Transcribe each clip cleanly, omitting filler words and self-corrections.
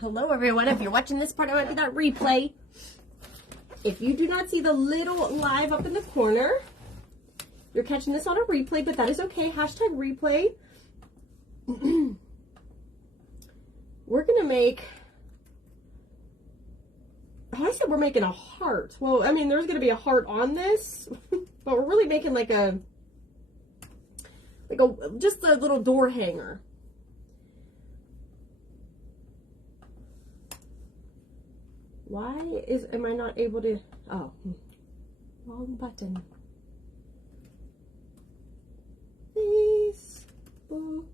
Hello everyone, if you're watching this part, I might be that replay. If you do not see the little live up in the corner, you're catching this on a replay, but that is okay. Hashtag replay. We're gonna make, I said we're making a heart. Well, I mean, there's gonna be a heart on this, but we're really making like a just a little door hanger. Why am I not able to, oh, wrong button. Facebook.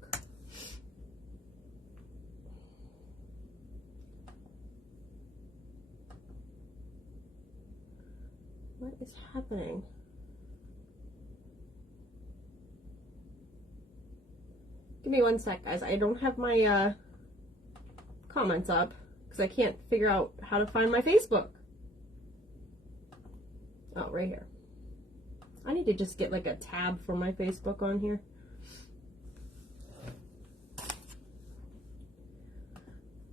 What is happening? Give me one sec, guys. I don't have my comments up because I can't figure out how to find my Facebook. Oh, right here. I need to just get like a tab for my Facebook on here.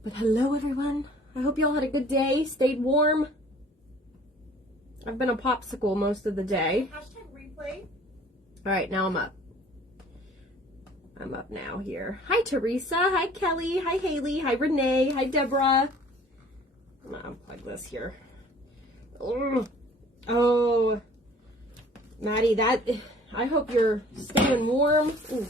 But hello, everyone. I hope y'all had a good day, stayed warm. I've been a popsicle most of the day. Hashtag replay. All right, now I'm up. I'm up now here. Hi, Teresa. Hi, Kelly. Hi, Haley. Hi, Renee. Hi, Deborah. I'm gonna unplug this here. Ugh. Oh, Maddie, I hope you're staying warm. Ooh.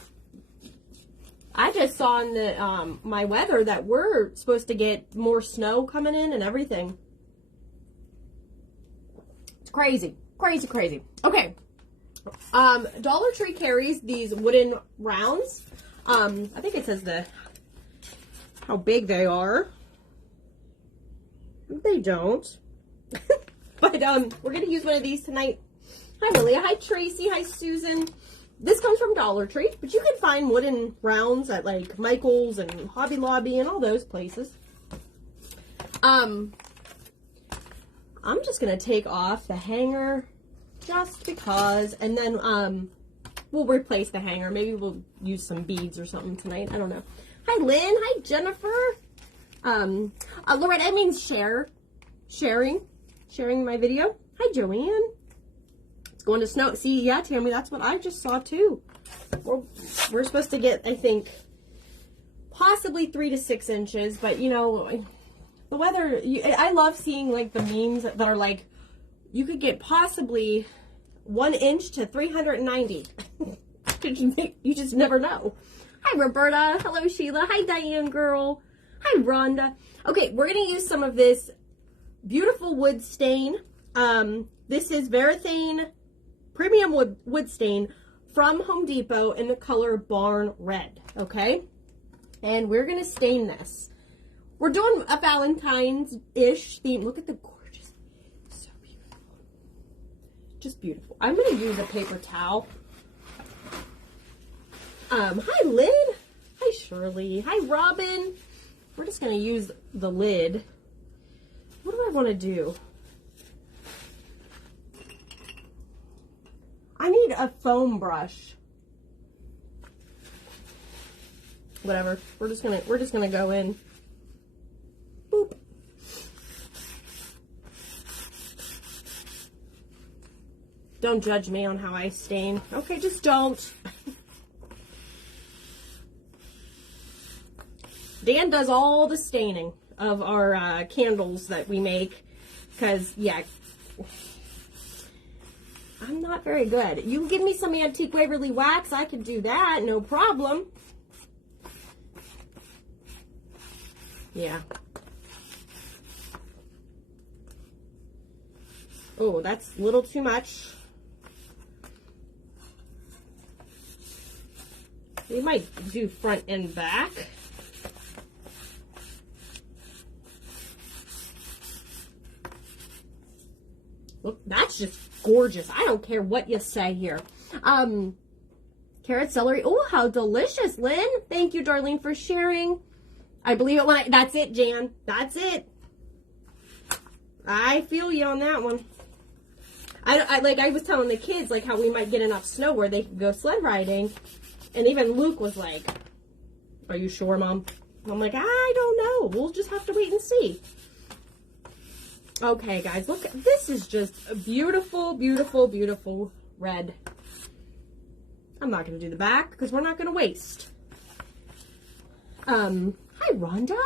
I just saw in the my weather that we're supposed to get more snow coming in and everything. It's crazy, crazy, crazy. Okay. Dollar Tree carries these wooden rounds. I think it says how big they are. They don't. But we're gonna use one of these tonight. Hi Lilia, hi Tracy, hi Susan. This comes from Dollar Tree, but you can find wooden rounds at like Michael's and Hobby Lobby and all those places. I'm just gonna take off the hanger just because, and then we'll replace the hanger. Maybe we'll use some beads or something tonight. I don't know. Hi Lynn, hi Jennifer. Loretta, I mean sharing my video. Hi Joanne. It's going to snow. See, yeah, Tammy, that's what I just saw too. We're supposed to get, I think, possibly 3 to 6 inches, but you know, the weather, I love seeing like the memes that are like, you could get possibly 1 inch to 390. You just never know. Hi, Roberta. Hello, Sheila. Hi, Diane girl. Hi, Rhonda. Okay, we're going to use some of this beautiful wood stain. This is Varathane Premium wood stain from Home Depot in the color Barn Red, okay? And we're going to stain this. We're doing a Valentine's-ish theme. Look at the gorgeous, so beautiful. Just beautiful. I'm going to use a paper towel. Hi, Lynn. Hi, Shirley. Hi, Robin. We're just going to use the lid. What do I want to do? I need a foam brush. Whatever. We're just gonna go in. Boop. Don't judge me on how I stain. Okay, just don't. Dan does all the staining of our candles that we make, because, yeah, I'm not very good. You can give me some Antique Waverly wax, I can do that, no problem. Yeah. Oh, that's a little too much. We might do front and back. Look, that's just gorgeous. I don't care what you say here. Carrot celery. Oh, how delicious, Lynn. Thank you, Darlene, for sharing. I believe it when that's it, Jan. That's it. I feel you on that one. I was telling the kids, like, how we might get enough snow where they could go sled riding. And even Luke was like, are you sure, Mom? I'm like, I don't know. We'll just have to wait and see. Okay, guys, look. This is just a beautiful, beautiful, beautiful red. I'm not going to do the back because we're not going to waste. Hi, Rhonda.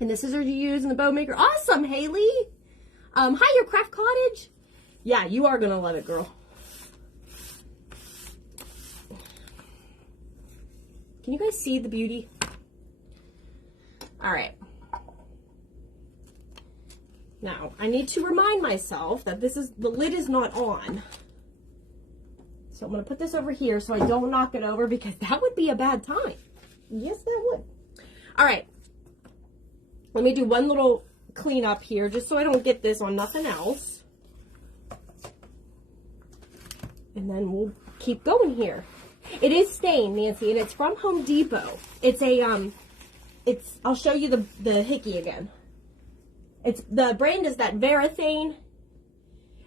And the scissors you use in the bow maker. Awesome, Haley. Hi, your craft cottage. Yeah, you are going to love it, girl. Can you guys see the beauty? All right. Now, I need to remind myself that the lid is not on. So I'm going to put this over here so I don't knock it over because that would be a bad time. Yes, that would. All right. Let me do one little cleanup here just so I don't get this on nothing else. And then we'll keep going here. It is stained, Nancy, and it's from Home Depot. It's a, I'll show you the hickey again. The brand is that Varathane,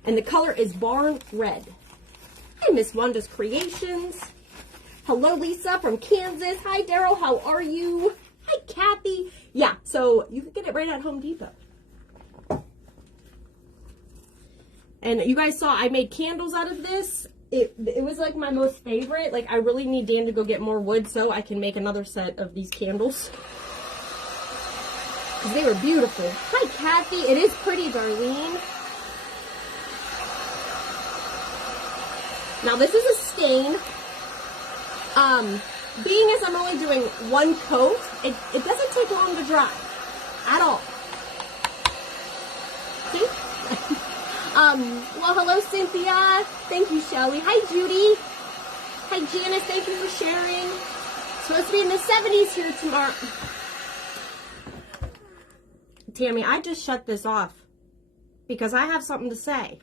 and the color is Barn Red. Hi, Miss Wanda's Creations. Hello, Lisa from Kansas. Hi, Daryl. How are you? Hi, Kathy. Yeah, so you can get it right at Home Depot. And you guys saw I made candles out of this. It was like my most favorite. Like, I really need Dan to go get more wood so I can make another set of these candles. They were beautiful. Hi, Kathy. It is pretty, Darlene. Now, this is a stain. Being as I'm only doing one coat, it doesn't take long to dry at all. See? Well, hello, Cynthia. Thank you, Shelly. Hi, Judy. Hi, Janice. Thank you for sharing. It's supposed to be in the 70s here tomorrow. Tammy, I just shut this off because I have something to say.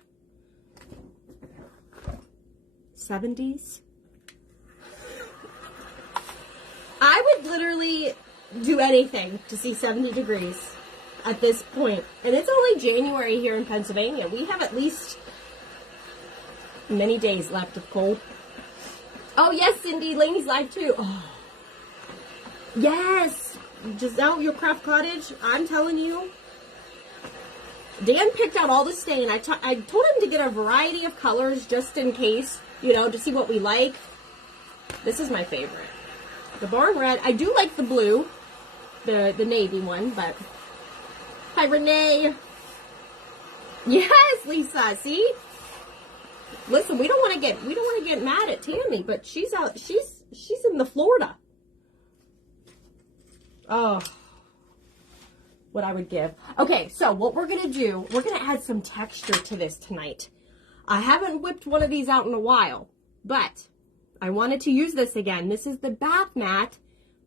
70s? I would literally do anything to see 70 degrees at this point. And it's only January here in Pennsylvania. We have at least many days left of cold. Oh, yes, Cindy. Lainey's live too. Oh. Yes. Giselle, your craft cottage, I'm telling you. Dan picked out all the stain. I told him to get a variety of colors just in case, you know, to see what we like. This is my favorite. The Barn Red. I do like the blue, the navy one, but hi, Renee. Yes, Lisa. See, listen, we don't want to get mad at Tammy, but she's out. She's in the Florida. Oh, what I would give. Okay, so what we're going to do, we're going to add some texture to this tonight. I haven't whipped one of these out in a while, but I wanted to use this again. This is the bath mat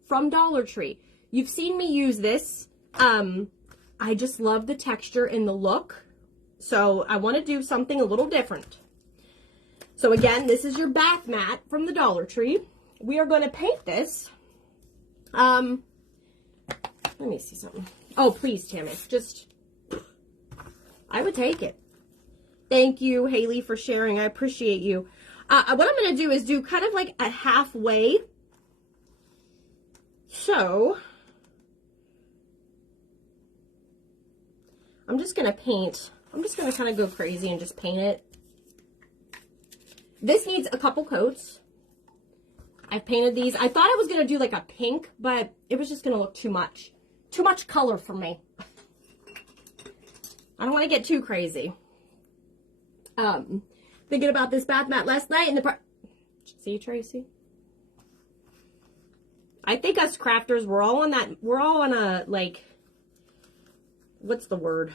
from Dollar Tree. You've seen me use this. I just love the texture and the look. So I want to do something a little different. So again, this is your bath mat from the Dollar Tree. We are going to paint this. Let me see something. Oh, please, Tammy. I would take it. Thank you, Haley, for sharing. I appreciate you. What I'm going to do is do kind of like a halfway. So, I'm just going to paint. I'm just going to kind of go crazy and just paint it. This needs a couple coats. I've painted these. I thought I was going to do like a pink, but it was just going to look too much. Too much color for me. I don't want to get too crazy. Thinking about this bath mat last night in the see, Tracy? I think us crafters, we're all on a, like, what's the word?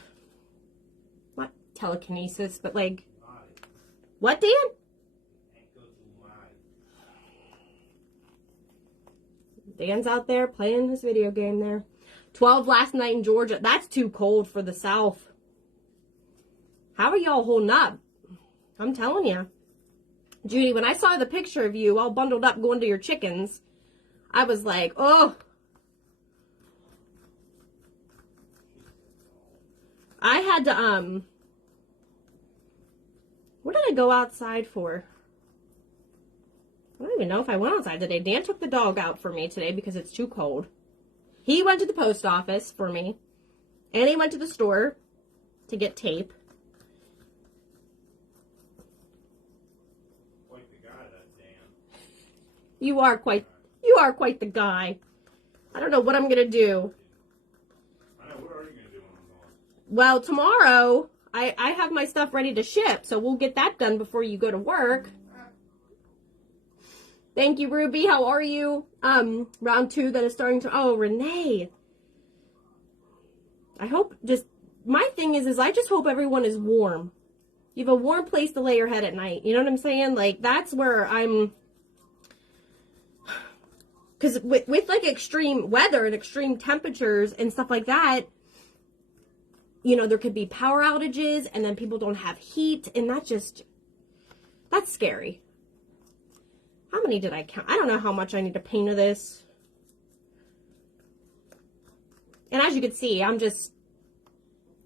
Not telekinesis, but like, what, Dan? Dan's out there playing this video game there. 12 last night in Georgia. That's too cold for the South. How are y'all holding up? I'm telling you. Judy, when I saw the picture of you all bundled up going to your chickens, I was like, oh. I had to, what did I go outside for? I don't even know if I went outside today. Dan took the dog out for me today because it's too cold. He went to the post office for me, and he went to the store to get tape. Quite the guy, that Dan. You are quite the guy. I don't know what I'm going to do. I know, what are you going to do when I'm gone? Well, tomorrow, I have my stuff ready to ship, so we'll get that done before you go to work. Thank you, Ruby. How are you? Round 2 that is starting to... Oh, Renee. I hope just... My thing is I just hope everyone is warm. You have a warm place to lay your head at night. You know what I'm saying? Like, that's where I'm... Because with like, extreme weather and extreme temperatures and stuff like that, you know, there could be power outages, and then people don't have heat, and that's scary. How many did I count? I don't know how much I need to paint of this. And as you can see, I'm just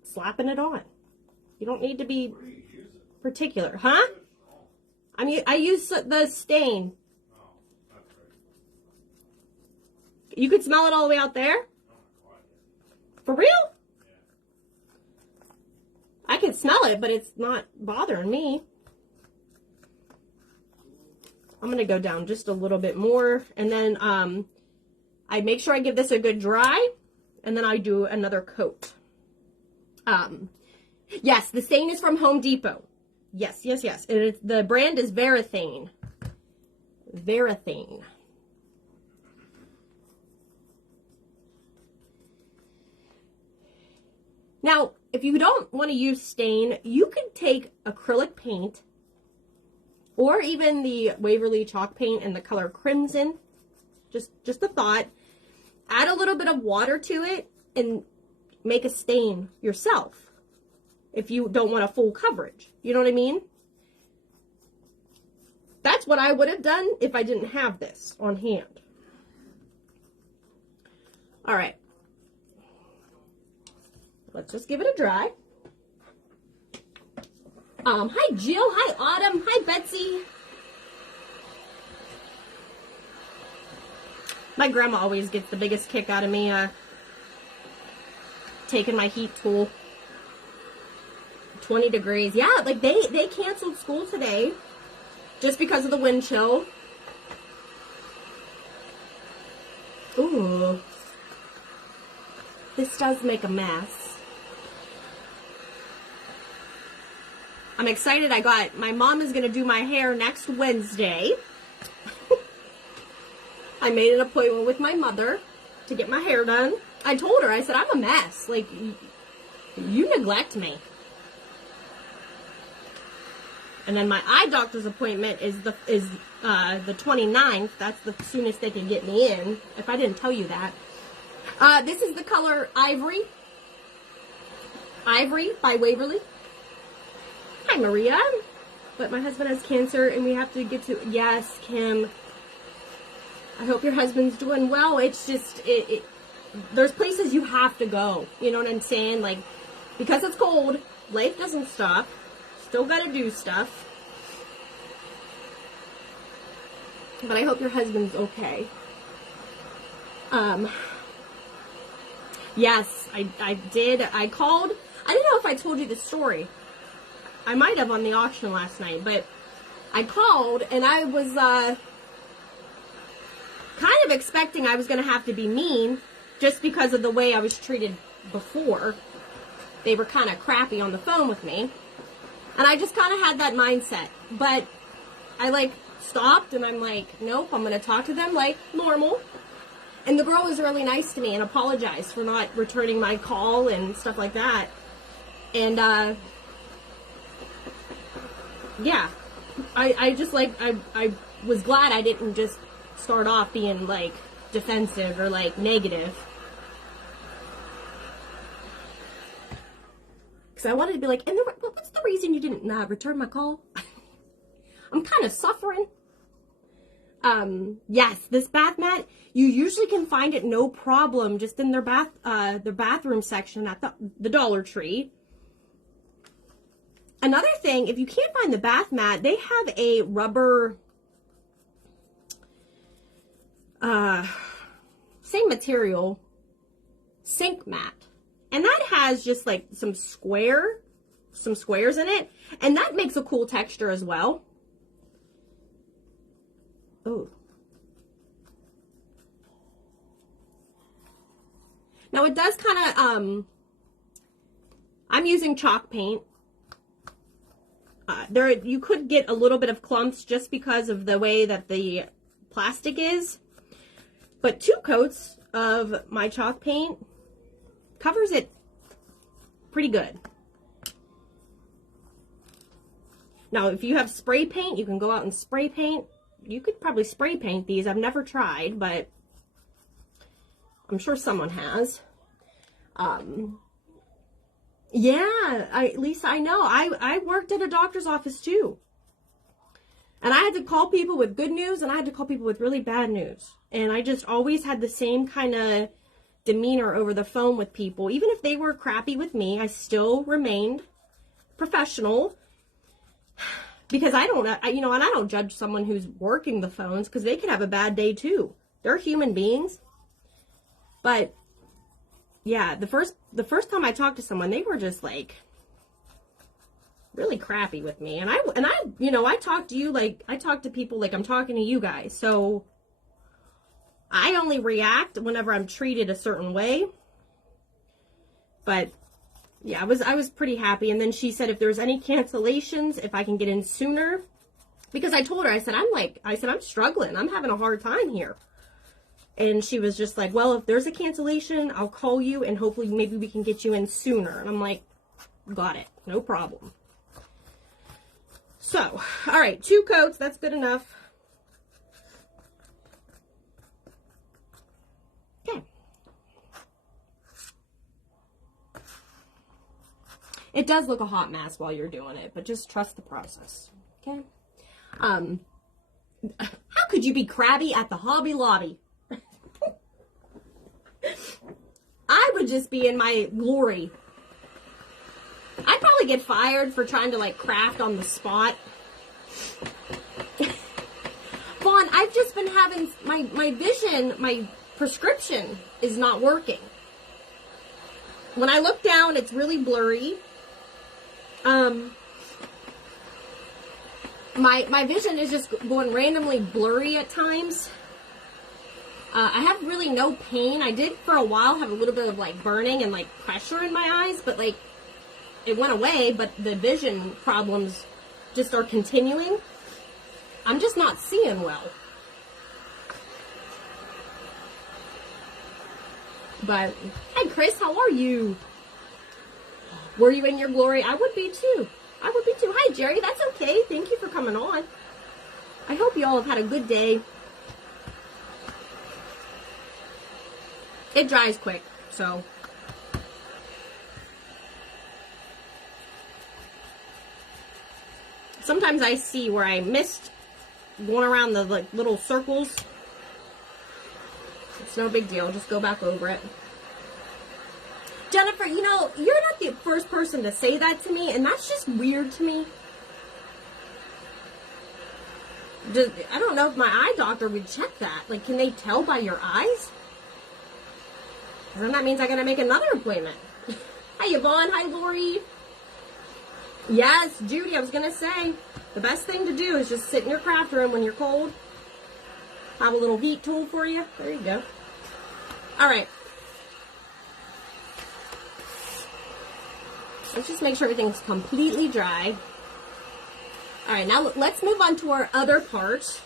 slapping it on. You don't need to be particular. Huh? I mean, I use the stain. You could smell it all the way out there? For real? I can smell it, but it's not bothering me. I'm going to go down just a little bit more. And then I make sure I give this a good dry. And then I do another coat. Yes, the stain is from Home Depot. Yes, yes, yes. And the brand is Varathane. Varathane. Now, if you don't want to use stain, you could take acrylic paint or even the Waverly chalk paint in the color crimson. Just a thought. Add a little bit of water to it and make a stain yourself if you don't want a full coverage. You know what I mean? That's what I would have done if I didn't have this on hand. All right. Let's just give it a dry. Hi Jill, hi Autumn, hi Betsy. My grandma always gets the biggest kick out of me taking my heat tool. 20 degrees. Yeah, like they canceled school today just because of the wind chill. Ooh. This does make a mess. I'm excited. My mom is going to do my hair next Wednesday. I made an appointment with my mother to get my hair done. I told her, I said, I'm a mess. Like, you neglect me. And then my eye doctor's appointment is the 29th. That's the soonest they can get me in, if I didn't tell you that. This is the color Ivory. Ivory by Waverly. Hi, Maria. But my husband has cancer, and we have to get to... Yes, Kim. I hope your husband's doing well. It's just... there's places you have to go. You know what I'm saying? Like, because it's cold, life doesn't stop. Still got to do stuff. But I hope your husband's okay. Yes, I did. I called. I don't know if I told you the story. I might have on the auction last night, but I called and I was kind of expecting I was going to have to be mean just because of the way I was treated before. They were kind of crappy on the phone with me. And I just kind of had that mindset. But I like stopped and I'm like, nope, I'm going to talk to them like normal. And the girl was really nice to me and apologized for not returning my call and stuff like that. And yeah, I just like, I was glad I didn't just start off being like defensive or like negative. Because I wanted to be like, and what's the reason you didn't return my call? I'm kind of suffering. Yes, this bath mat, you usually can find it no problem just in their bathroom section at the Dollar Tree. Another thing, if you can't find the bath mat, they have a rubber, same material, sink mat. And that has just like some squares in it. And that makes a cool texture as well. Oh. Now it does kind of, I'm using chalk paint. You could get a little bit of clumps just because of the way that the plastic is. But 2 coats of my chalk paint covers it pretty good. Now, if you have spray paint, you can go out and spray paint. You could probably spray paint these. I've never tried, but I'm sure someone has. Yeah, Lisa, I know. I worked at a doctor's office too. And I had to call people with good news and I had to call people with really bad news. And I just always had the same kind of demeanor over the phone with people. Even if they were crappy with me, I still remained professional. Because I don't, and I don't judge someone who's working the phones because they could have a bad day too. They're human beings. But yeah, the first time I talked to someone, they were just like really crappy with me. And I talk to you like I talk to people like I'm talking to you guys. So I only react whenever I'm treated a certain way. But yeah, I was pretty happy. And then she said if there's any cancellations, if I can get in sooner, because I told her, I said I'm struggling. I'm having a hard time here. And she was just like, well, if there's a cancellation, I'll call you and hopefully maybe we can get you in sooner. And I'm like, got it. No problem. So, all right, 2 coats. That's good enough. Okay. It does look a hot mess while you're doing it, but just trust the process. Okay. How could you be crabby at the Hobby Lobby? I would just be in my glory. I'd probably get fired for trying to like craft on the spot. Vaughn, I've just been having my vision, my prescription is not working. When I look down, it's really blurry. My vision is just going randomly blurry at times. I have really no pain. I did for a while have a little bit of like burning and like pressure in my eyes, but like it went away, but the vision problems just are continuing. I'm just not seeing well. But, hi Chris, how are you? Were you in your glory? I would be too. I would be too. Hi Jerry, that's okay. Thank you for coming on. I hope you all have had a good day. It dries quick, so. Sometimes I see where I missed going around the like little circles. It's no big deal. Just go back over it. Jennifer, you know, you're not the first person to say that to me, and that's just weird to me. I don't know if my eye doctor would check that. Like, can they tell by your eyes? Then that means I gotta make another appointment. Hi, Yvonne. Hi, Lori. Yes, Judy, I was gonna say, the best thing to do is just sit in your craft room when you're cold. Have a little heat tool for you. There you go. All right. Let's just make sure everything's completely dry. All right, now let's move on to our other part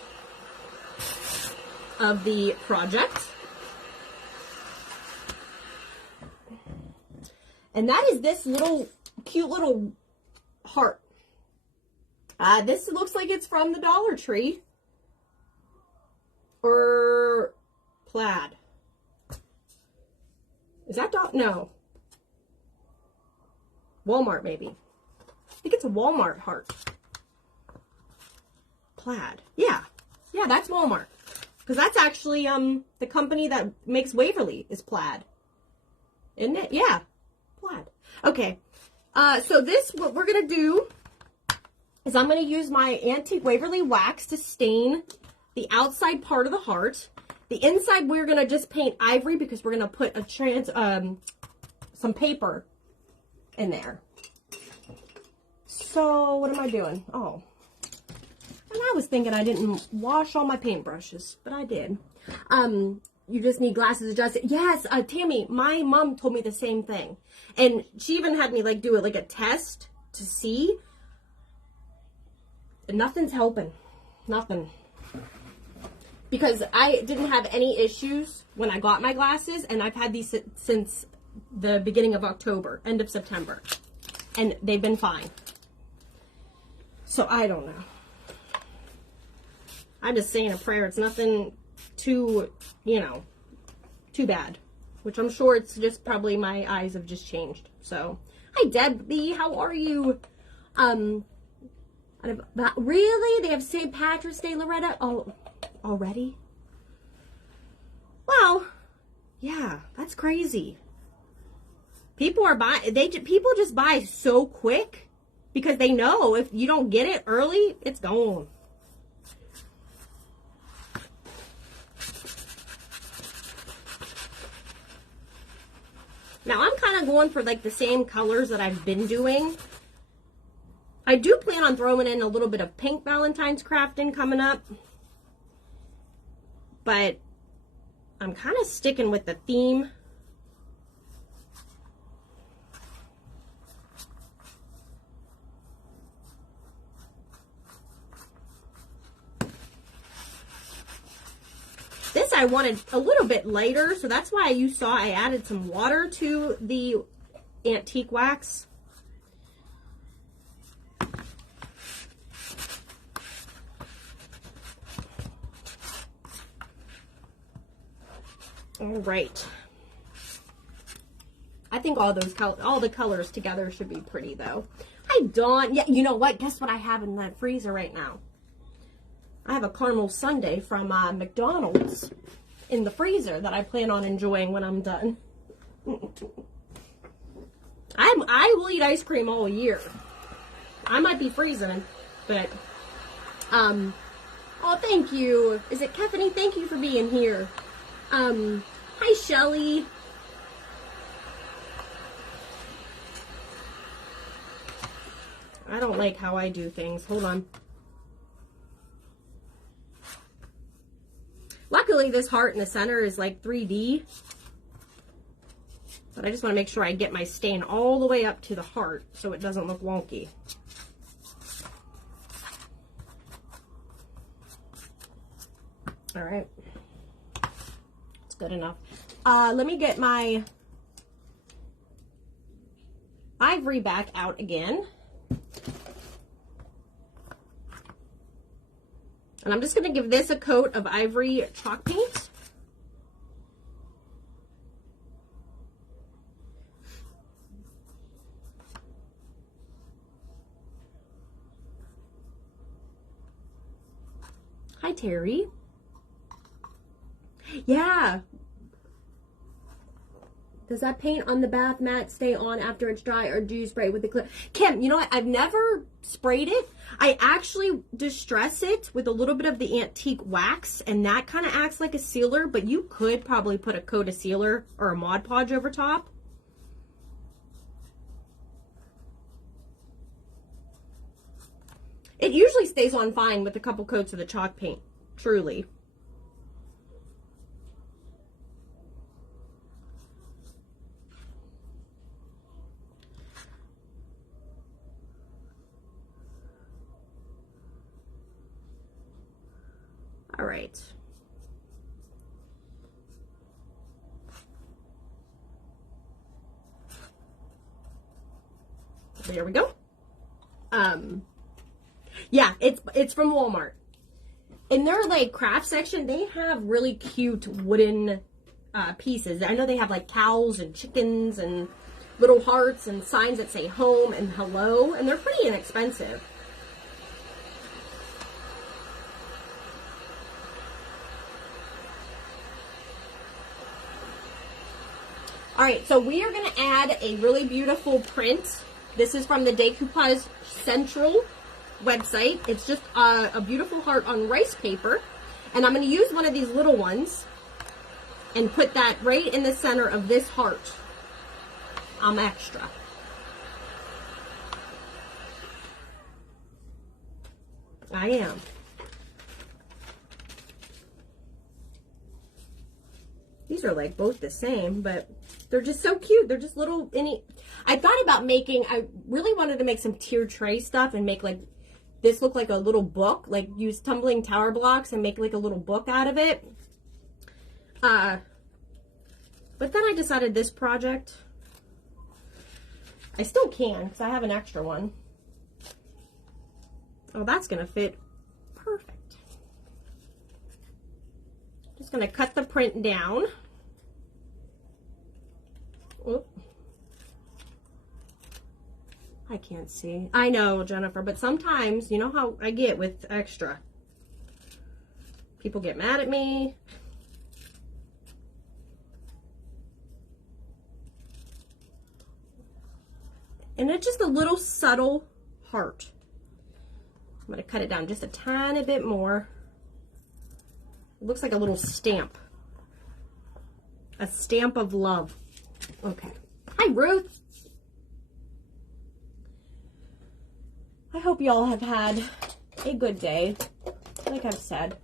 of the project. And that is this little, cute little heart. This looks like it's from the Dollar Tree. Or Plaid. Is that no. Walmart, maybe. I think it's a Walmart heart. Plaid. Yeah. Yeah, that's Walmart. Because that's actually the company that makes Waverly is Plaid. Isn't it? Yeah. Plaid. Okay. So this, what we're going to do is I'm going to use my Antique Waverly wax to stain the outside part of the heart. The inside we're going to just paint ivory because we're going to put some paper in there. So what am I doing? Oh, and I was thinking I didn't wash all my paintbrushes, but I did. You just need glasses adjusted. Yes, Tammy, my mom told me the same thing. And she even had me like do it like a test to see. And nothing's helping. Nothing. Because I didn't have any issues when I got my glasses, and I've had these since the beginning of October, end of September. And they've been fine. So I don't know. I'm just saying a prayer. It's nothing too, you know, too bad. Which I'm sure it's just probably my eyes have just changed. So, hi Debbie, how are you? Really? They have St. Patrick's Day, Loretta? Oh, already? Well, yeah, that's crazy. People are buying, people just buy so quick because they know if you don't get it early, it's gone. Now, I'm kind of going for like the same colors that I've been doing. I do plan on throwing in a little bit of pink Valentine's crafting coming up. But I'm kind of sticking with the theme. This I wanted a little bit lighter, so that's why you saw I added some water to the antique wax. All right. I think all the colors together should be pretty though. Hi Dawn. Yeah, you know what? Guess what I have in that freezer right now? I have a caramel sundae from McDonald's in the freezer that I plan on enjoying when I'm done. I will eat ice cream all year. I might be freezing, but oh, thank you. Is it Keffany? Thank you for being here. Hi Shelly. I don't like how I do things. Hold on. Luckily, this heart in the center is like 3D. But I just want to make sure I get my stain all the way up to the heart so it doesn't look wonky. All right. It's good enough. Let me get my ivory back out again. And I'm just going to give this a coat of ivory chalk paint. Hi, Terry. Yeah. Does that paint on the bath mat stay on after it's dry, or do you spray it with the clip? Kim, you know what? I've never sprayed it. I actually distress it with a little bit of the antique wax, and that kind of acts like a sealer, but you could probably put a coat of sealer or a Mod Podge over top. It usually stays on fine with a couple coats of the chalk paint, truly. All right. There we go. Yeah, it's from Walmart. In their like craft section, they have really cute wooden pieces. I know they have like cows and chickens and little hearts and signs that say home and hello, and they're pretty inexpensive. All right, so we are going to add a really beautiful print. This is from the Decoupage Central website. It's just a beautiful heart on rice paper. And I'm going to use one of these little ones and put that right in the center of this heart. I'm extra. I am. These are like both the same, but they're just so cute. They're just little, I thought about making, I really wanted to make some tier tray stuff and make like, this look like a little book, like use tumbling tower blocks and make like a little book out of it. But then I decided this project, I still can because I have an extra one. Oh, that's going to fit perfect. Just going to cut the print down. Oop. I can't see. I know, Jennifer, but sometimes, you know how I get with extra. People get mad at me. And it's just a little subtle heart. I'm going to cut it down just a tiny bit more. It looks like a little stamp. A stamp of love. Okay. Hi, Ruth. I hope y'all have had a good day, like I've said.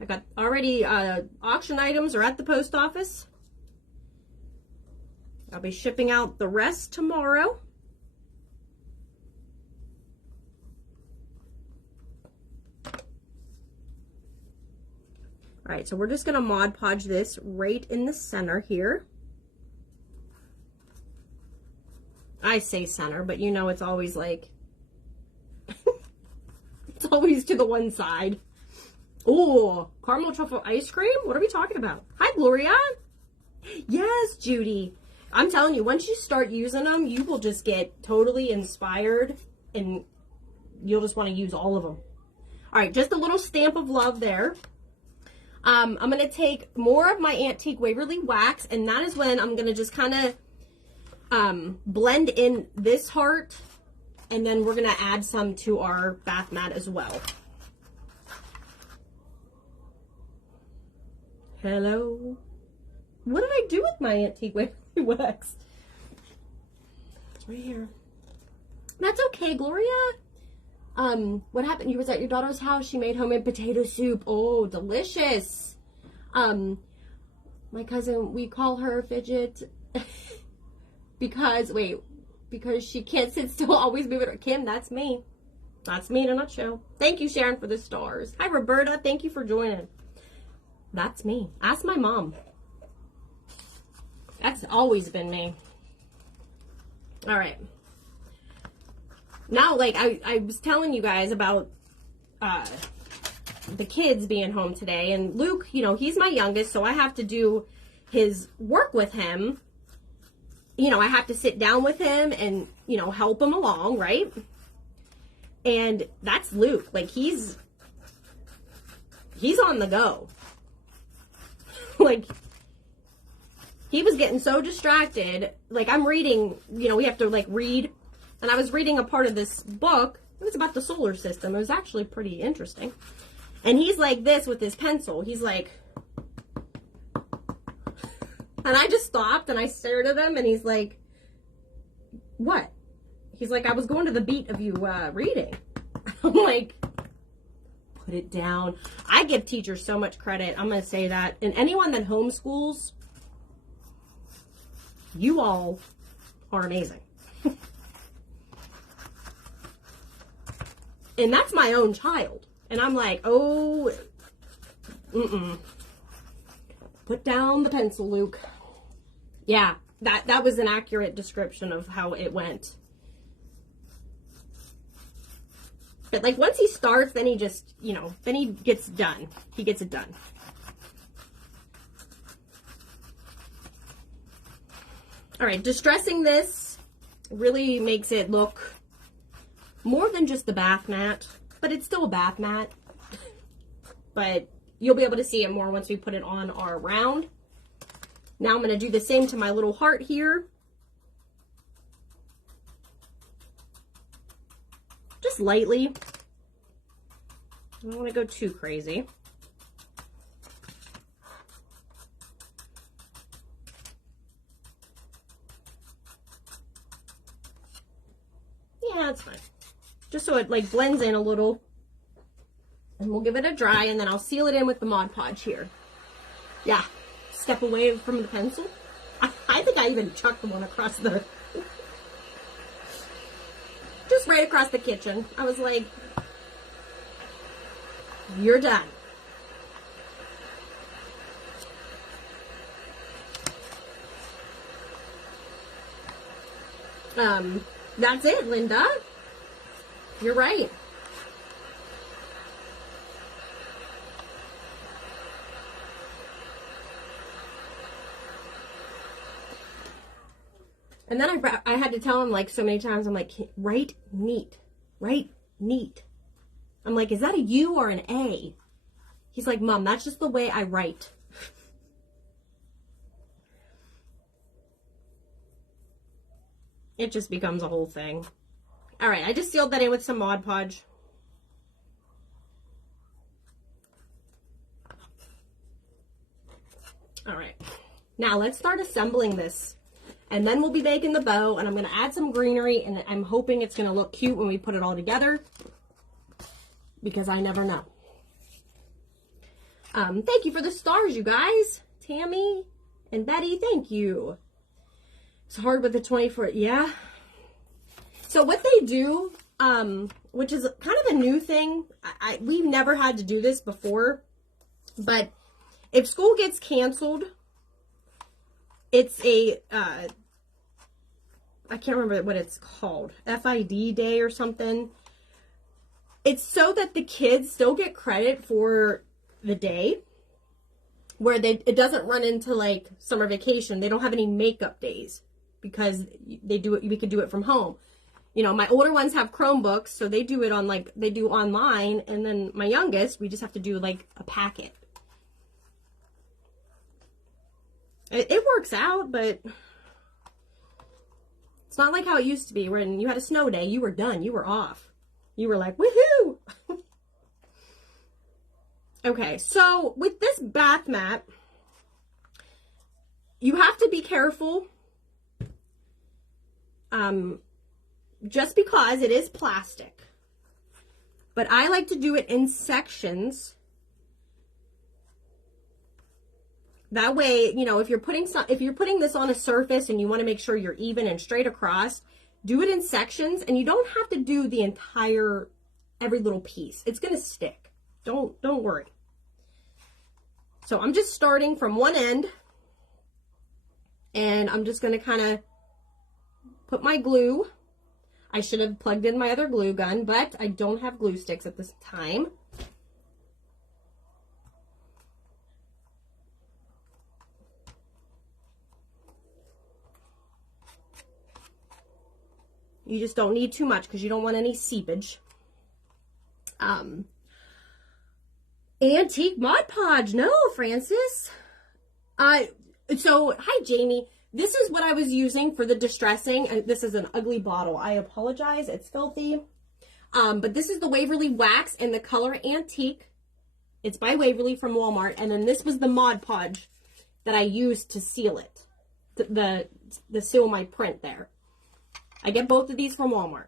I got already auction items are at the post office. I'll be shipping out the rest tomorrow. All right, so we're just gonna Mod Podge this right in the center here. I say center, but you know it's always like, it's always to the one side. Oh, caramel truffle ice cream? What are we talking about? Hi, Gloria. Yes, Judy. I'm telling you, once you start using them, you will just get totally inspired and you'll just want to use all of them. All right, just a little stamp of love there. I'm going to take more of my Antique Waverly wax, and that is when I'm going to just kind of blend in this heart, and then we're going to add some to our bath mat as well. Hello. What did I do with my Antique Waverly wax? It's right here. That's okay, Gloria. What happened? You was at your daughter's house. She made homemade potato soup. Oh, delicious. My cousin, we call her Fidget because she can't sit still, always moving her. Kim, that's me. That's me in a nutshell. Thank you, Sharon, for the stars. Hi, Roberta. Thank you for joining. That's me. Ask my mom. That's always been me. All right. Now, like I was telling you guys about the kids being home today, and Luke, you know, he's my youngest, so I have to do his work with him. You know, I have to sit down with him and, you know, help him along, right? And that's Luke. Like, he's on the go. Like, he was getting so distracted. Like, I'm reading, you know, we have to, like, read. And I was reading a part of this book. It was about the solar system. It was actually pretty interesting. And he's like this with his pencil. He's like... And I just stopped and I stared at him and he's like, what? He's like, I was going to the beat of you reading. I'm like, put it down. I give teachers so much credit. I'm going to say that. And anyone that homeschools, you all are amazing. And that's my own child. And I'm like, oh, put down the pencil, Luke. Yeah, that was an accurate description of how it went. But like once he starts, then he just, you know, then he gets done. He gets it done. All right, distressing this really makes it look more than just the bath mat, but it's still a bath mat. But you'll be able to see it more once we put it on our round. Now I'm going to do the same to my little heart here. Just lightly. I don't want to go too crazy. Yeah, that's fine. Just so it like blends in a little. And we'll give it a dry, and then I'll seal it in with the Mod Podge here. Yeah, step away from the pencil. I think I even chucked the one across the... just right across the kitchen. I was like, you're done. That's it, Linda. You're right. And then I had to tell him like so many times, I'm like, write neat, write neat. I'm like, is that a U or an A? He's like, Mom, that's just the way I write. It just becomes a whole thing. All right, I just sealed that in with some Mod Podge. All right, now let's start assembling this. And then we'll be making the bow, and I'm going to add some greenery, and I'm hoping it's going to look cute when we put it all together, because I never know. Thank you for the stars, you guys. Tammy and Betty, thank you. It's hard with the 24, yeah. So what they do, which is kind of a new thing, we've never had to do this before, but if school gets canceled, it's a, I can't remember what it's called, FID day or something. It's so that the kids still get credit for the day, where it doesn't run into like summer vacation. They don't have any makeup days because they do it. We could do it from home. You know, my older ones have Chromebooks, so they do it on they do online, and then my youngest, we just have to do like a packet. It works out, but it's not like how it used to be when you had a snow day, you were done, you were off. You were like, woohoo! Okay, so with this bath mat, you have to be careful, just because it is plastic. But I like to do it in sections. That way, you know, if you're putting this on a surface and you want to make sure you're even and straight across, do it in sections, and you don't have to do the entire, every little piece. It's going to stick. Don't worry. So I'm just starting from one end, and I'm just going to kind of put my glue. I should have plugged in my other glue gun, but I don't have glue sticks at this time. You just don't need too much because you don't want any seepage. Antique Mod Podge. No, Francis. So, hi, Jamie. This is what I was using for the distressing. This is an ugly bottle. I apologize. It's filthy. But this is the Waverly Wax in the color Antique. It's by Waverly from Walmart. And then this was the Mod Podge that I used to seal it. The seal my print there. I get both of these from Walmart.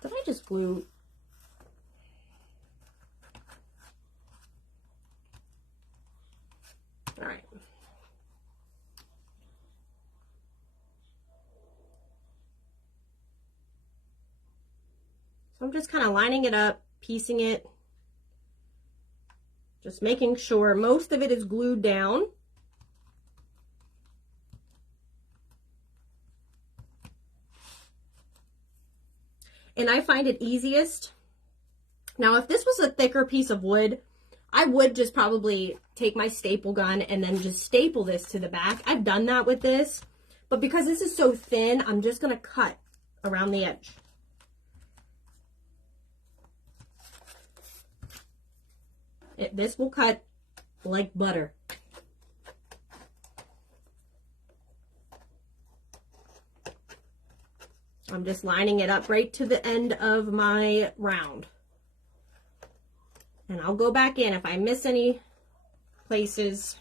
Did I just glue? All right. So I'm just kind of lining it up, piecing it. Just making sure most of it is glued down. And I find it easiest. Now, if this was a thicker piece of wood, I would just probably take my staple gun and then just staple this to the back. I've done that with this, but because this is so thin, I'm just going to cut around the edge. This will cut like butter. I'm just lining it up right to the end of my round. And I'll go back in if I miss any places.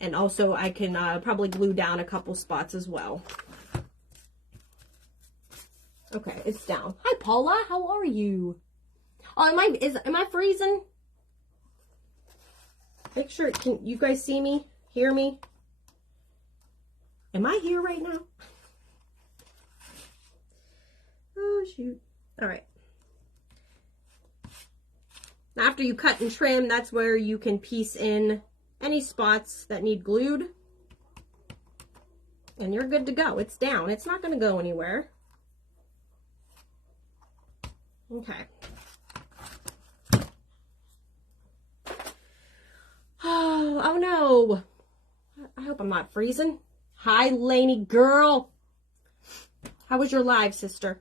And also I can probably glue down a couple spots as well. Okay, it's down. Hi Paula, how are you? Oh, am I freezing? Make sure, can you guys see me? Hear me? Am I here right now? Oh shoot. All right. After you cut and trim, that's where you can piece in any spots that need glued. And you're good to go. It's down. It's not going to go anywhere. Okay. Oh no. I hope I'm not freezing. Hi, Lainey girl. How was your live, sister?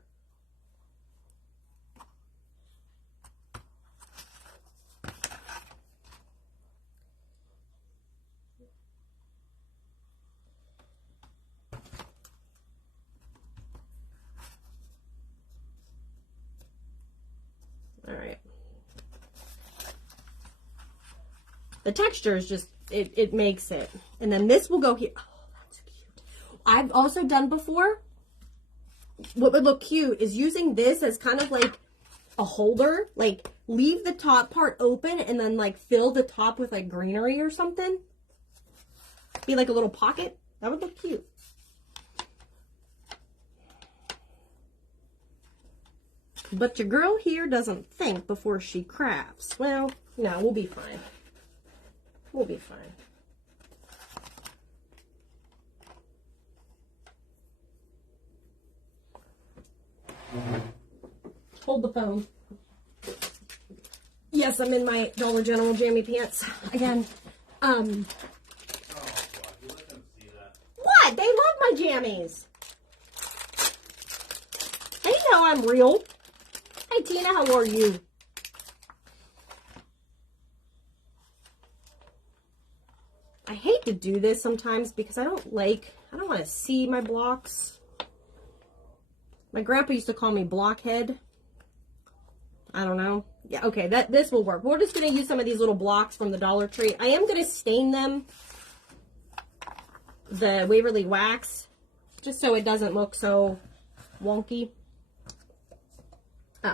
All right. The texture is just, it makes it. And then this will go here. Oh, that's cute. I've also done before, what would look cute is using this as kind of like a holder. Like, leave the top part open and then like fill the top with like greenery or something. Be like a little pocket. That would look cute. But your girl here doesn't think before she crafts. Well, no, we'll be fine. We'll be fine. Hold the phone. Yes, I'm in my Dollar General jammy pants again. Oh, God, you let them see that. What? They love my jammies. They know I'm real. Hey, Tina, how are you? I hate to do this sometimes because I don't want to see my blocks. My grandpa used to call me blockhead. I don't know. Yeah, okay, this will work. We're just going to use some of these little blocks from the Dollar Tree. I am going to stain them, the Waverly Wax, just so it doesn't look so wonky.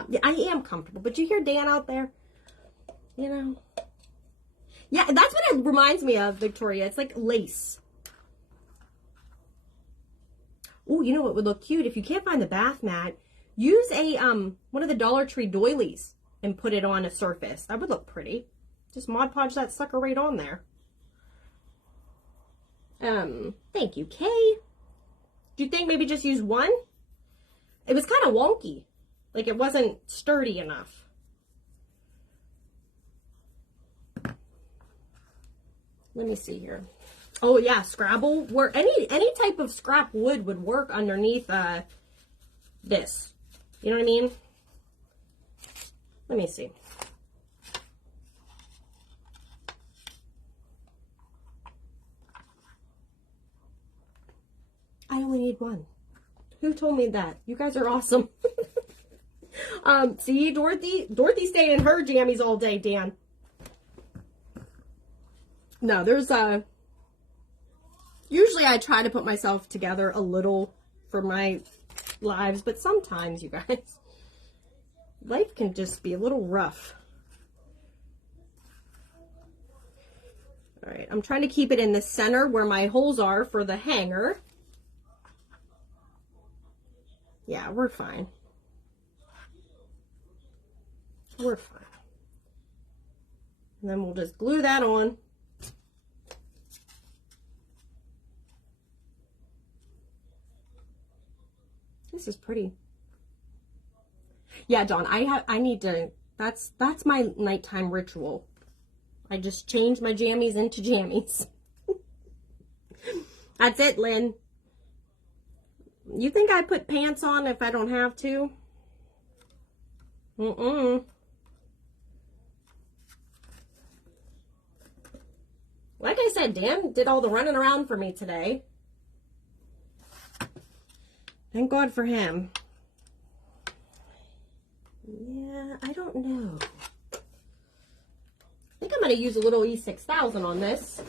Yeah, I am comfortable, but you hear Dan out there? You know? Yeah, that's what it reminds me of, Victoria. It's like lace. Oh, you know what would look cute? If you can't find the bath mat, use a one of the Dollar Tree doilies and put it on a surface. That would look pretty. Just Mod Podge that sucker right on there. Thank you, Kay. Do you think maybe just use one? It was kind of wonky. Like it wasn't sturdy enough. Let me see here. Oh yeah, Scrabble. Where any type of scrap wood would work underneath this. You know what I mean? Let me see. I only need one. Who told me that? You guys are awesome. See, Dorothy stayed in her jammies all day, Dan. No, there's usually I try to put myself together a little for my lives, but sometimes, you guys, life can just be a little rough. All right, I'm trying to keep it in the center where my holes are for the hanger. Yeah, we're fine. We're fine. And then we'll just glue that on. This is pretty. Yeah, Dawn, I need to, that's my nighttime ritual. I just change my jammies into jammies. That's it, Lynn. You think I put pants on if I don't have to? Like I said, Dan did all the running around for me today. Thank God for him. Yeah, I don't know. I think I'm going to use a little E6000 on this.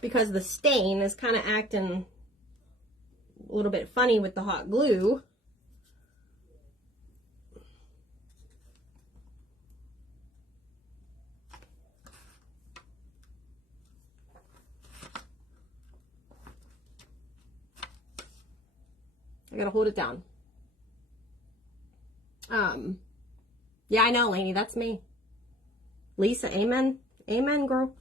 Because the stain is kind of acting a little bit funny with the hot glue. I gotta hold it down. Yeah, I know, Lainey, that's me. Lisa, amen. Amen, girl.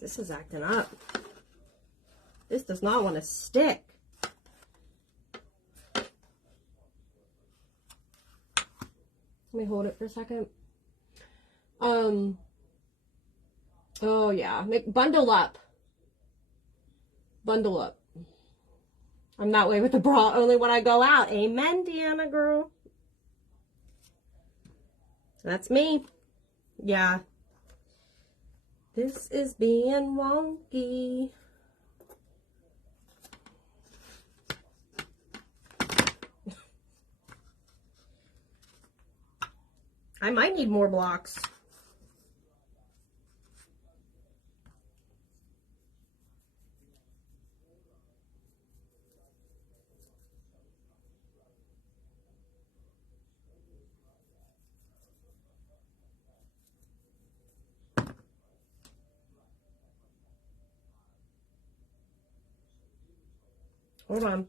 This is acting up. This does not want to stick. Let me hold it for a second. Oh yeah, bundle up. Bundle up. I'm that way with the bra only when I go out. Amen, Deanna girl. That's me. Yeah. This is being wonky. I might need more blocks. Hold on.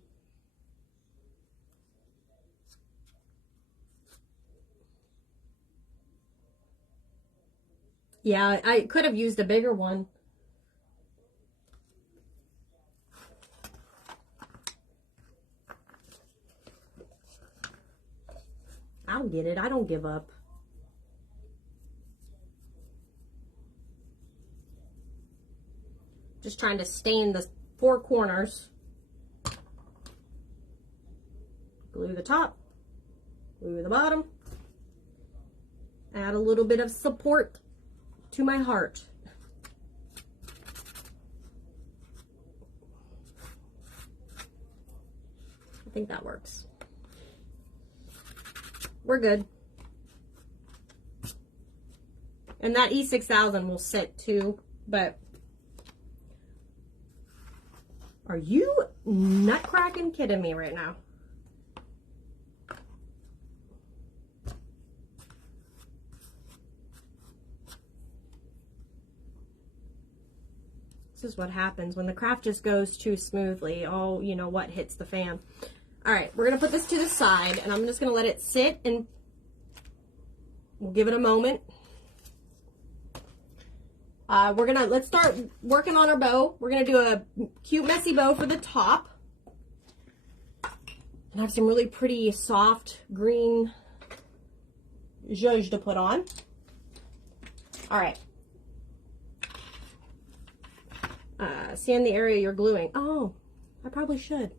Yeah, I could have used a bigger one. I'll get it. I don't give up. Just trying to stain the four corners. Glue the top. Glue the bottom. Add a little bit of support to my heart. I think that works. We're good. And that E6000 will sit too, but are you nutcracking kidding me right now? This is what happens when the craft just goes too smoothly. Oh, you know what hits the fan. All right, we're gonna put this to the side and I'm just gonna let it sit and we'll give it a moment. Let's start working on our bow. We're gonna do a cute messy bow for the top. And I have some really pretty soft green zhuzh to put on. All right. Sand the area you're gluing. Oh, I probably should.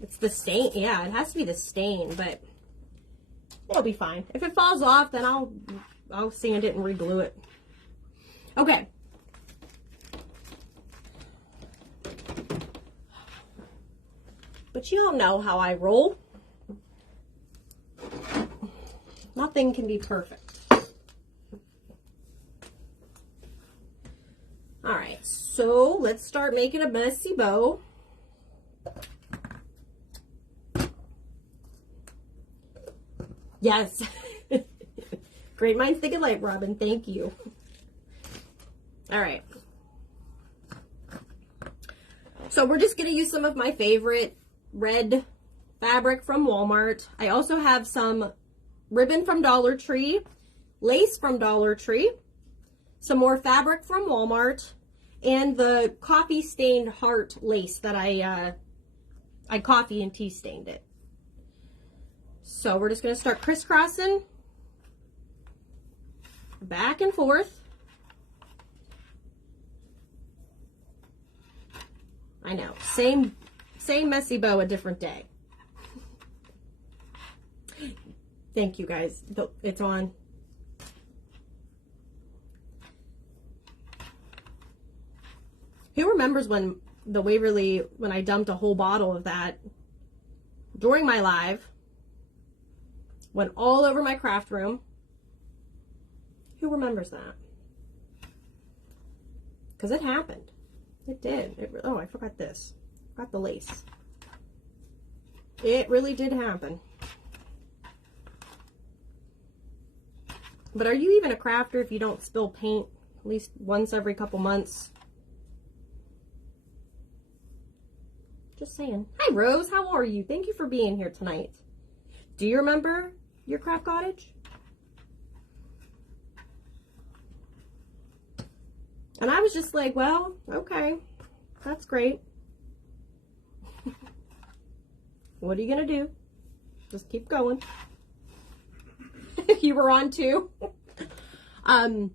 It's the stain. Yeah, it has to be the stain, but it'll be fine. If it falls off, then I'll sand it and re-glue it. Okay. But you all know how I roll. Nothing can be perfect. All right, so let's start making a messy bow. Yes. Great minds think alike, Robin. Thank you. All right. So we're just going to use some of my favorite red fabric from Walmart. I also have some ribbon from Dollar Tree, lace from Dollar Tree, some more fabric from Walmart, and the coffee stained heart lace that I coffee and tea stained it. So we're just going to start crisscrossing back and forth. I know. Same messy bow, a different day. Thank you guys. It's on. Who remembers when the Waverly, when I dumped a whole bottle of that during my live, went all over my craft room? Who remembers that? Because it happened. It did. Oh, I forgot this. Got the lace. It really did happen. But are you even a crafter if you don't spill paint at least once every couple months? Just saying. Hi, Rose. How are you? Thank you for being here tonight. Do you remember your craft cottage? And I was just like, well, okay, that's great. What are you going to do? Just keep going. You were on too. Oh,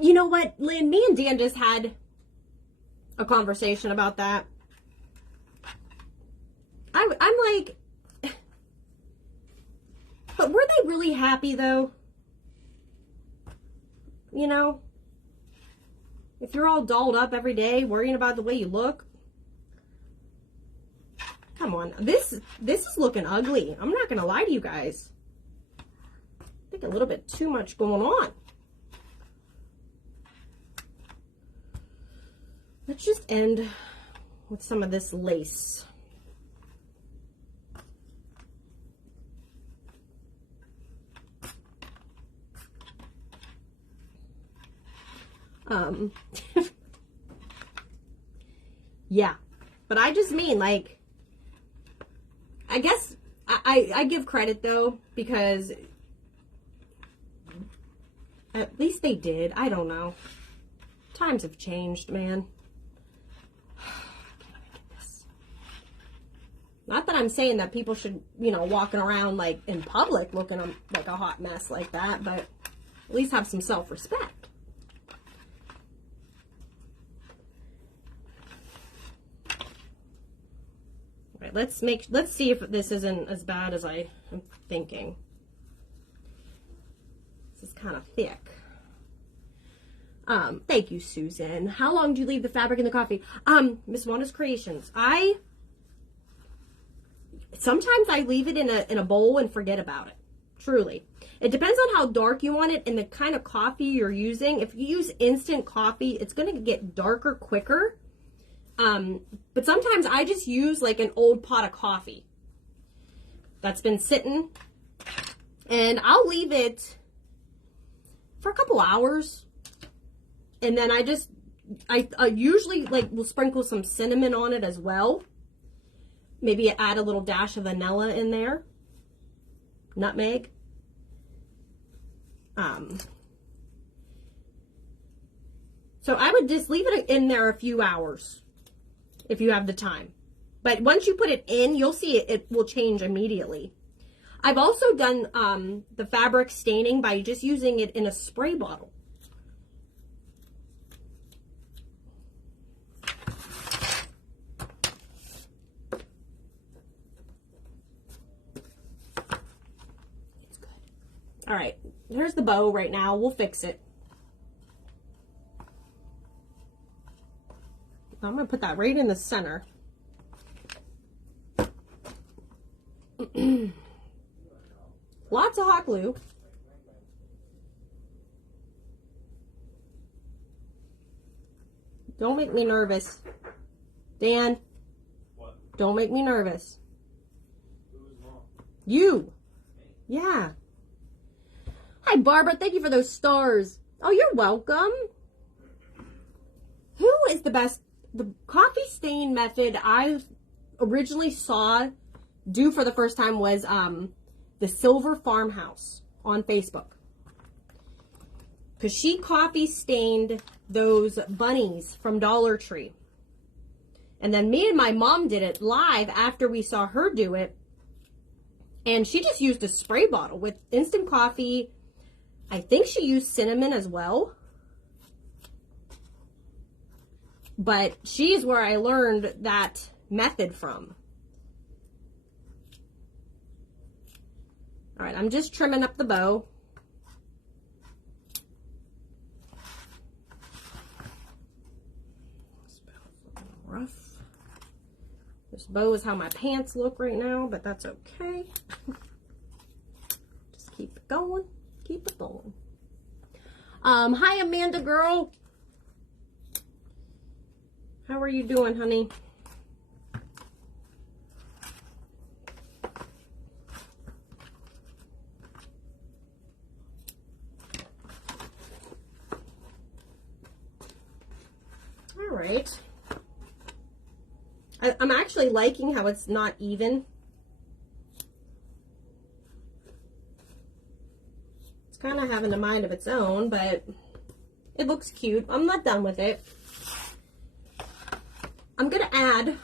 you know what, Lynn? Me and Dan just had a conversation about that. I'm like, but were they really happy though? You know, if you're all dolled up every day, worrying about the way you look. Come on, this is looking ugly. I'm not gonna lie to you guys. I think a little bit too much going on. Let's just end with some of this lace. Yeah, but I just mean, like, I guess I give credit though, because at least they did. I don't know. Times have changed, man. Not that I'm saying that people should, you know, walking around like in public looking like a hot mess like that, but at least have some self-respect. Right, let's see if this isn't as bad as I am thinking. This is kind of thick. Thank you, Susan. How long do you leave the fabric in the coffee? Miss Wanda's Creations. Sometimes I leave it in a bowl and forget about it. Truly. It depends on how dark you want it and the kind of coffee you're using. If you use instant coffee, it's going to get darker quicker. But sometimes I just use like an old pot of coffee that's been sitting, and I'll leave it for a couple hours, and then I usually like will sprinkle some cinnamon on it as well. Maybe add a little dash of vanilla in there, nutmeg. So I would just leave it in there a few hours if you have the time. But once you put it in, you'll see it will change immediately. I've also done the fabric staining by just using it in a spray bottle. It's good. All right, here's the bow right now. We'll fix it. I'm going to put that right in the center. Lots of hot glue. Don't make me nervous. Dan. What? Don't make me nervous. Who's mom? You. Yeah. Hi, Barbara. Thank you for those stars. Oh, you're welcome. Who is the best? The coffee stain method I originally saw do for the first time was the Silver Farmhouse on Facebook. Because she coffee stained those bunnies from Dollar Tree. And then me and my mom did it live after we saw her do it. And she just used a spray bottle with instant coffee. I think she used cinnamon as well. but she's where I learned that method from. All right, I'm just trimming up the bow. Rough. This bow is how my pants look right now, but that's okay. Just keep it going. Keep it going. Hi, Amanda girl. How are you doing, honey? All right. I'm actually liking how it's not even. It's kind of having a mind of its own, but it looks cute. I'm not done with it. I'm going to add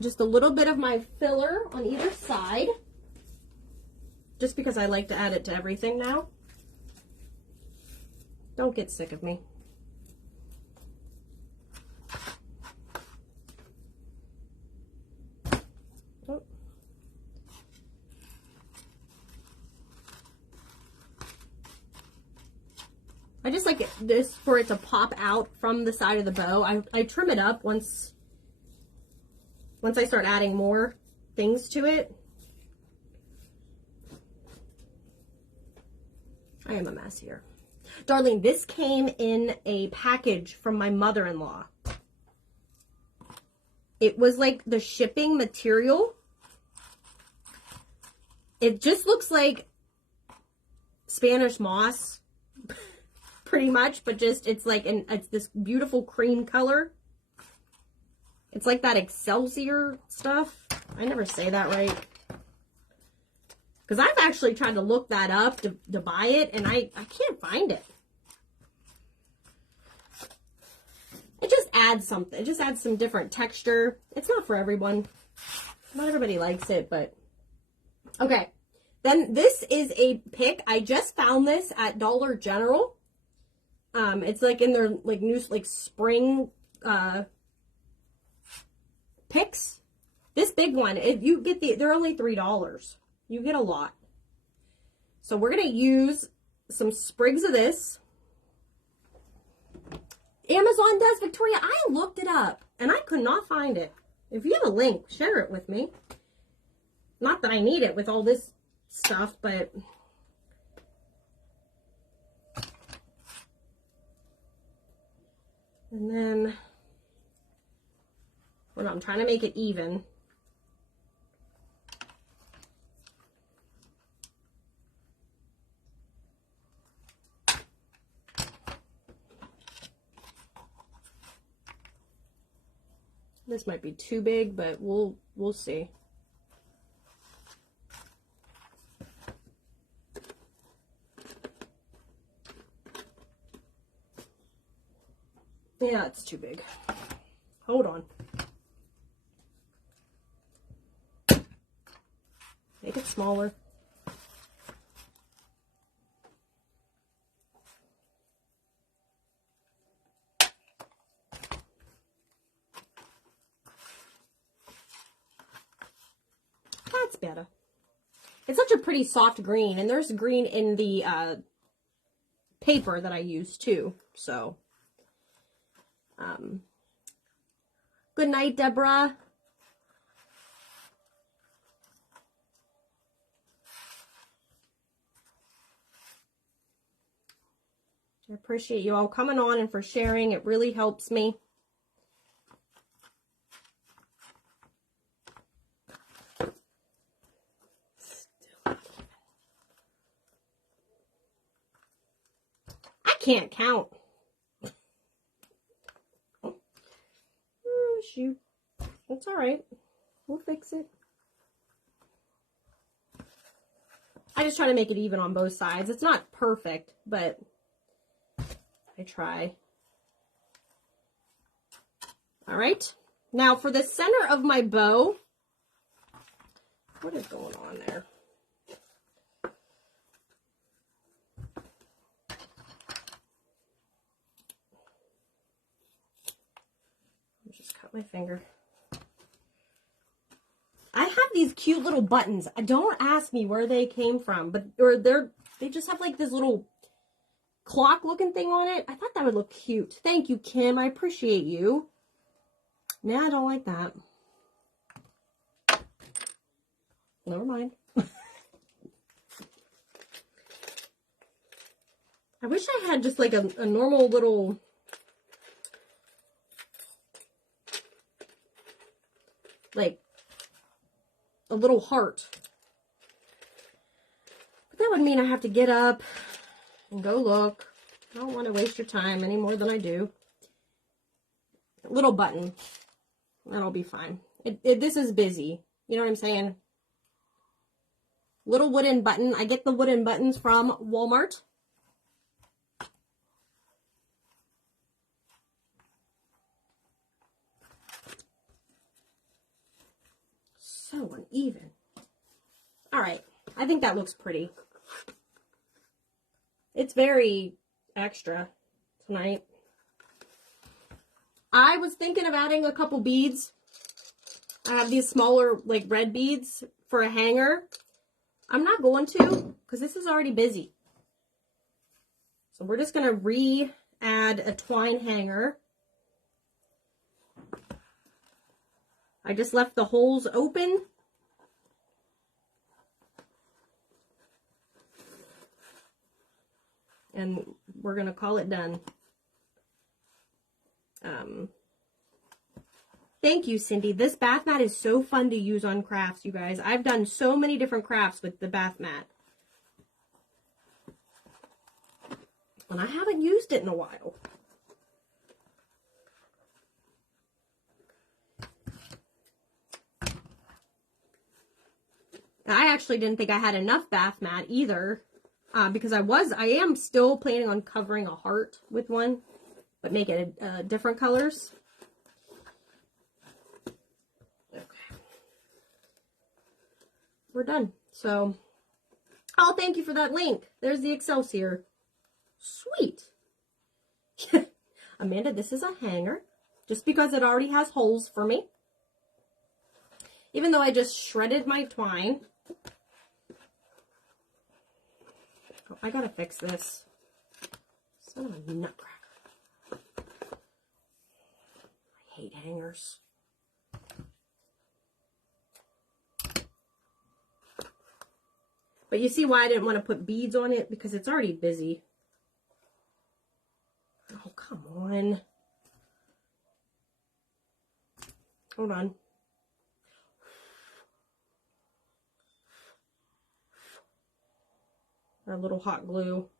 just a little bit of my filler on either side, just because I like to add it to everything now. Don't get sick of me. Oh. I just like this for it to pop out from the side of the bow. I trim it up once I start adding more things to it. I am a mess here. Darling, this came in a package from my mother-in-law. It was like the shipping material. It just looks like Spanish moss, pretty much, but just it's like it's this beautiful cream color. It's like that Excelsior stuff. I never say that right. Because I've actually tried to look that up to buy it, and I can't find it. It just adds something. It just adds some different texture. It's not for everyone. Not everybody likes it, but... Okay. Then this is a pick. I just found this at Dollar General. It's like in their like new like spring picks. This big one, you get they're only $3. You get a lot. So we're going to use some sprigs of this. Amazon does, Victoria. I looked it up and I could not find it. If you have a link, share it with me. Not that I need it with all this stuff, but... And then... Well, I'm trying to make it even. This might be too big, but we'll see. Yeah, it's too big. Hold on. Make it smaller. That's better. It's such a pretty soft green, and there's green in the paper that I use too. So, good night, Deborah. I appreciate you all coming on and for sharing. It really helps me. I can't count. Oh, shoot. It's all right. We'll fix it. I just try to make it even on both sides. It's not perfect, but I try. All right. Now for the center of my bow, what is going on there? Cut my finger. I have these cute little buttons. Don't ask me where they came from, but they just have like this little clock looking thing on it. I thought that would look cute. Thank you, Kim. I appreciate you. Nah, I don't like that. Never mind. I wish I had just like a normal little like a little heart. But that would mean I have to get up and go look. I don't want to waste your time any more than I do. A little button. That'll be fine. This is busy. You know what I'm saying? Little wooden button. I get the wooden buttons from Walmart. So uneven. All right. I think that looks pretty. It's very extra tonight. I was thinking of adding a couple beads. I have these smaller, like, red beads for a hanger. I'm not going to, because this is already busy. So we're just going to re-add a twine hanger. I just left the holes open. And we're going to call it done. Thank you, Cindy. This bath mat is so fun to use on crafts, you guys. I've done so many different crafts with the bath mat. And I haven't used it in a while. I actually didn't think I had enough bath mat either. Because I am still planning on covering a heart with one. But make it different colors. Okay. We're done. So, oh, thank you for that link. There's the Excelsior. Sweet. Amanda, this is a hanger. Just because it already has holes for me. Even though I just shredded my twine. Oh, I gotta fix this. Son of a nutcracker. I hate hangers. But you see why I didn't want to put beads on it? Because it's already busy. Oh, come on. Hold on. Our little hot glue.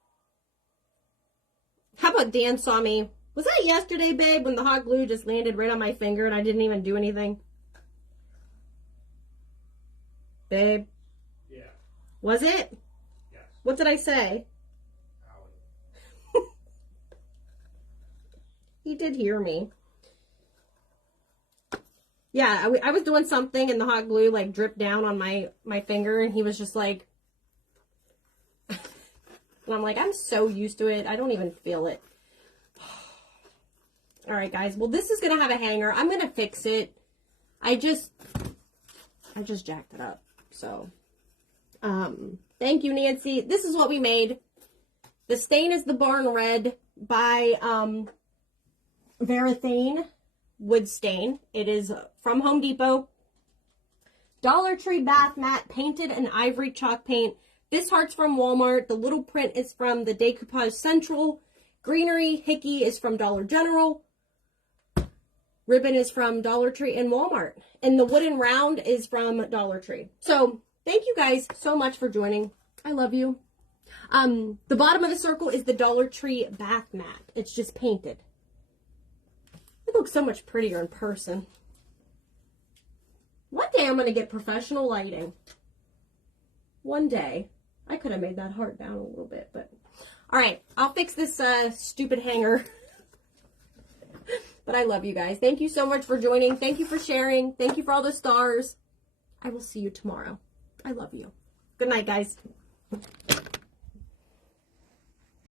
How about Dan saw me? Was that yesterday, babe, when the hot glue just landed right on my finger and I didn't even do anything? Babe? Yeah. Was it? Yes. What did I say? Allie. He did hear me. Yeah, I was doing something and the hot glue like dripped down on my finger and he was just like, and I'm like, I'm so used to it. I don't even feel it. All right, guys. Well, this is going to have a hanger. I'm going to fix it. I just jacked it up. So, thank you, Nancy. This is what we made. The stain is the Barn Red by Varathane Wood Stain. It is from Home Depot. Dollar Tree bath mat painted in ivory chalk paint. This heart's from Walmart. The little print is from the Decoupage Central. Greenery Hickey is from Dollar General. Ribbon is from Dollar Tree and Walmart. And the wooden round is from Dollar Tree. So, thank you guys so much for joining. I love you. The bottom of the circle is the Dollar Tree bath mat. It's just painted. It looks so much prettier in person. One day I'm going to get professional lighting. One day. I could have made that heart down a little bit, but... Alright, I'll fix this stupid hanger. But I love you guys. Thank you so much for joining. Thank you for sharing. Thank you for all the stars. I will see you tomorrow. I love you. Good night, guys.